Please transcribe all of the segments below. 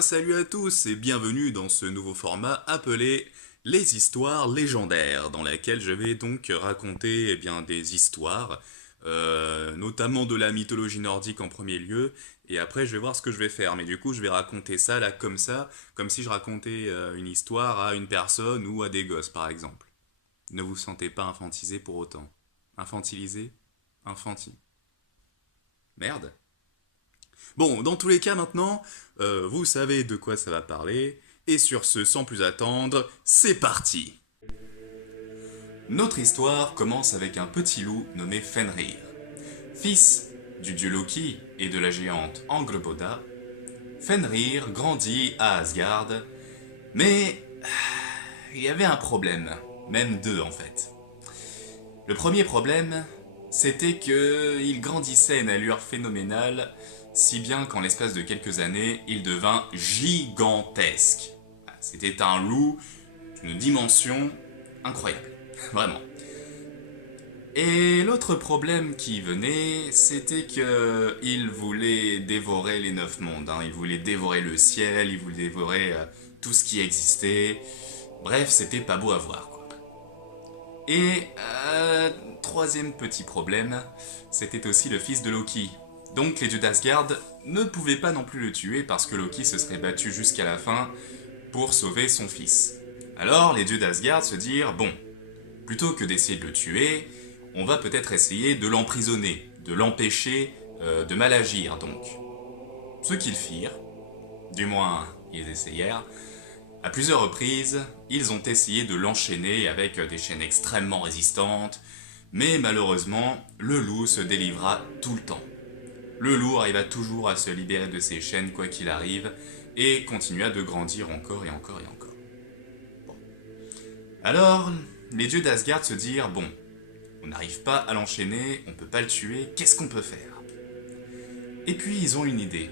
bien salut à tous et bienvenue dans ce nouveau format appelé les histoires légendaires, dans laquelle je vais donc raconter des histoires, notamment de la mythologie nordique en premier lieu, et après je vais voir ce que je vais faire. Mais du coup je vais raconter ça, comme si je racontais une histoire à une personne ou à des gosses par exemple. Ne vous sentez pas infantisé pour autant. Infantilisé? Infantile. Merde. Bon, dans tous les cas maintenant, vous savez de quoi ça va parler, et sur ce, sans plus attendre, c'est parti. Notre histoire commence avec un petit loup nommé Fenrir. Fils du dieu Loki et de la géante Angrboda, Fenrir grandit à Asgard, mais il y avait un problème, même deux en fait. Le premier problème, c'était qu'il grandissait à une allure phénoménale, si bien qu'en l'espace de quelques années, il devint gigantesque. C'était un loup d'une dimension incroyable, vraiment. Et l'autre problème qui venait, c'était qu'il voulait dévorer les 9 mondes. Il voulait dévorer le ciel, il voulait dévorer tout ce qui existait. Bref, c'était pas beau à voir, quoi. Et troisième petit problème, c'était aussi le fils de Loki. Donc les dieux d'Asgard ne pouvaient pas non plus le tuer parce que Loki se serait battu jusqu'à la fin pour sauver son fils. Alors les dieux d'Asgard se dirent, bon, plutôt que d'essayer de le tuer, on va peut-être essayer de l'emprisonner, de l'empêcher de mal agir donc. Ce qu'ils firent, du moins ils essayèrent, à plusieurs reprises, ils ont essayé de l'enchaîner avec des chaînes extrêmement résistantes, mais malheureusement, le loup se délivra tout le temps. Le loup arriva toujours à se libérer de ses chaînes quoi qu'il arrive, et continua de grandir encore et encore et encore. Bon. Alors, les dieux d'Asgard se dirent, bon, on n'arrive pas à l'enchaîner, on peut pas le tuer, qu'est-ce qu'on peut faire? Et puis ils ont une idée.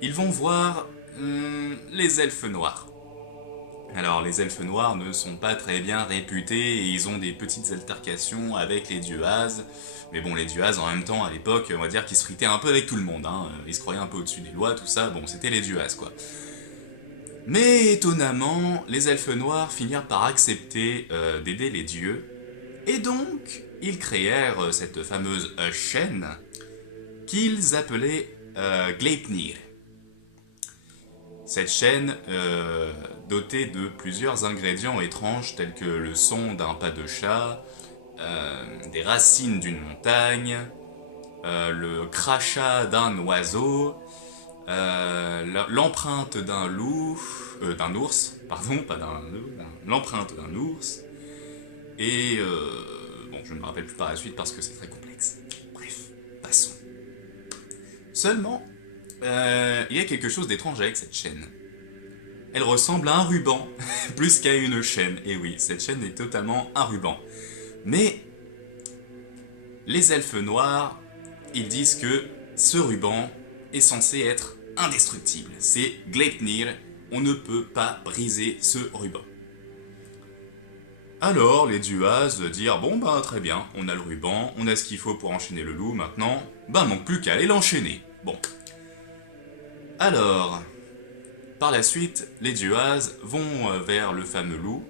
Ils vont voir les elfes noirs. Alors les elfes noirs ne sont pas très bien réputés et ils ont des petites altercations avec les dieux As. Mais bon, les dieux As en même temps à l'époque, on va dire qu'ils se fritaient un peu avec tout le monde. Ils se croyaient un peu au-dessus des lois, tout ça, bon c'était les dieux As quoi. Mais étonnamment, les elfes noirs finirent par accepter d'aider les dieux. Et donc, ils créèrent cette fameuse chaîne qu'ils appelaient Gleipnir. Cette chaîne, dotée de plusieurs ingrédients étranges tels que le son d'un pas de chat, des racines d'une montagne, le crachat d'un oiseau, l'empreinte d'un loup, d'un ours, pardon, pas d'un loup, l'empreinte d'un ours, et bon, je ne me rappelle plus par la suite parce que c'est très complexe. Bref, passons. Seulement, il y a quelque chose d'étrange avec cette chaîne. Elle ressemble à un ruban, plus qu'à une chaîne. Et oui, cette chaîne est totalement un ruban. Mais les elfes noirs, ils disent que ce ruban est censé être indestructible. C'est Gleipnir, on ne peut pas briser ce ruban. Alors, les dieux As dirent, bon bah très bien, on a le ruban, on a ce qu'il faut pour enchaîner le loup maintenant, bah manque plus qu'à aller l'enchaîner. Bon. Alors, par la suite, les dieux As vont vers le fameux loup,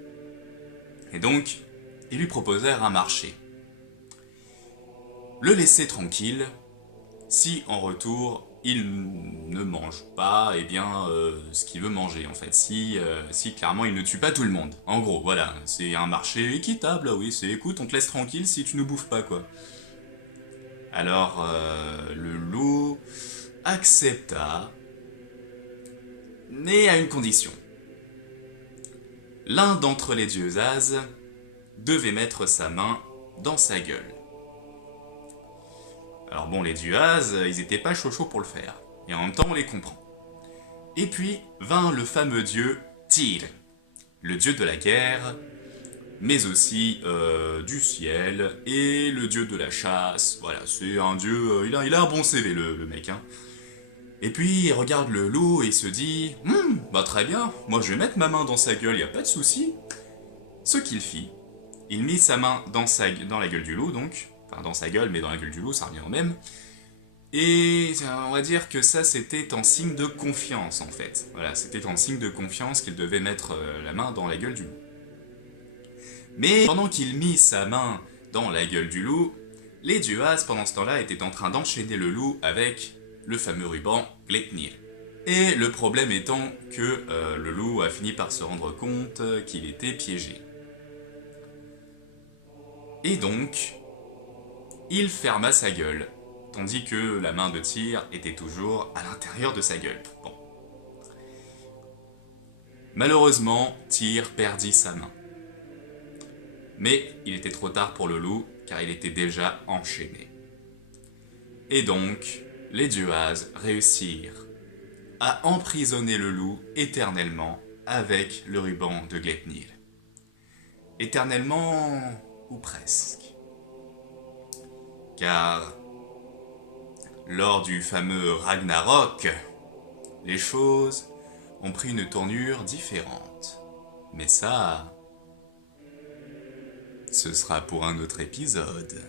et donc, ils lui proposèrent un marché. Le laisser tranquille, si en retour, il ne mange pas ce qu'il veut manger en fait, si clairement il ne tue pas tout le monde. En gros, voilà, c'est un marché équitable, oui, c'est écoute, on te laisse tranquille si tu ne bouffes pas quoi. Alors, le loup accepta, mais à une condition. L'un d'entre les dieux As devait mettre sa main dans sa gueule. Alors bon, les dieux As, ils étaient pas chauds pour le faire. Et en même temps, on les comprend. Et puis vint le fameux dieu Tyr, le dieu de la guerre, mais aussi du ciel, et le dieu de la chasse. Voilà, c'est un dieu, il a un bon CV le mec. Et puis il regarde le loup et il se dit « bah très bien, moi je vais mettre ma main dans sa gueule, y a pas de souci. » Ce qu'il fit, il mit sa main dans la gueule du loup donc, enfin dans sa gueule mais dans la gueule du loup, ça revient au même, Et on va dire que ça, c'était en signe de confiance, en fait. Voilà, c'était en signe de confiance qu'il devait mettre la main dans la gueule du loup. Mais pendant qu'il mit sa main dans la gueule du loup, les Duas, pendant ce temps-là, étaient en train d'enchaîner le loup avec le fameux ruban Gleipnir. Et le problème étant que le loup a fini par se rendre compte qu'il était piégé. Et donc, il ferma sa gueule, tandis que la main de Tyr était toujours à l'intérieur de sa gueule. Bon. Malheureusement, Tyr perdit sa main. Mais il était trop tard pour le loup, car il était déjà enchaîné. Et donc, les Duas réussirent à emprisonner le loup éternellement avec le ruban de Gleipnir. Éternellement, ou presque. Car, lors du fameux Ragnarok, les choses ont pris une tournure différente. Mais ça, ce sera pour un autre épisode.